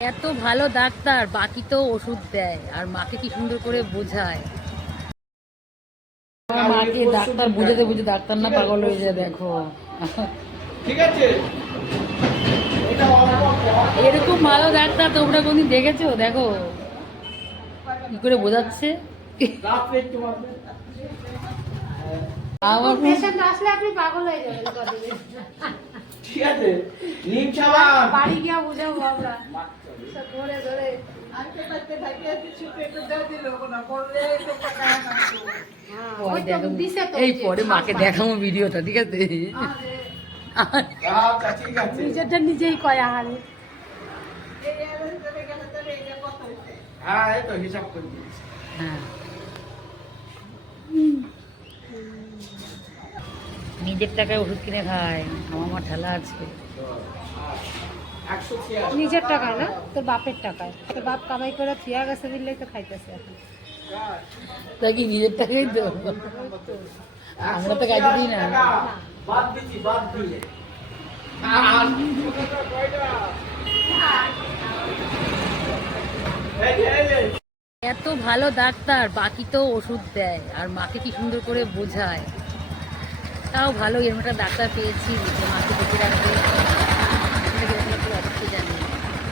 এত ভালো ডাক্তার, বাকি তো ওষুধ দেয় আর মাকে কি সুন্দর করে বোঝায়। মাকে ডাক্তার বুঝাতে বুঝে ডাক্তার না পাগল হয়ে যায়। দেখো ঠিক আছে, এরকম ভালো ডাক্তার তোমরা কোনদিন দেখেছো? দেখো কি করে বোঝাচ্ছে। আমার পেশেন্ট আসলে আপনি পাগল হয়ে যাবেন কতদিন। ঠিক আছে, নিম সাবান বাড়ি গিয়া বুঝাবো আমরা সব ধরে ধরে। পরে দেখাবো। এই পরে মাকে দেখাবো ভিডিওটা, ঠিক আছে? আচ্ছা ঠিক আছে। নিজেরটা নিজেই কয় আহারে। হ্যাঁ এই তো হিসাব করে দিয়েছি। হ্যাঁ, নিজের টাকায় ওষুধ কিনে খায়, আমার ঠেলা আছে। 186 নিজের টাকায় না, তোর বাপের টাকায়। তোর বাপ কামাই করে থিয়া গেছে দিলেই তো খাইতেছে এখন। তা কি নিজের টাকাই তো? আমরা তো কাজে দিই না। বাদ দিচ্ছি, বাদ দিলে এত ভালো ডাক্তার, বাকি তো ওষুধ দেয় আর মাকে কি সুন্দর করে বোঝায়। তাও ভালো এরকম একটা ডাক্তার পেয়েছি যে মাকে দেখে রাখবে, অবশ্যই জানি।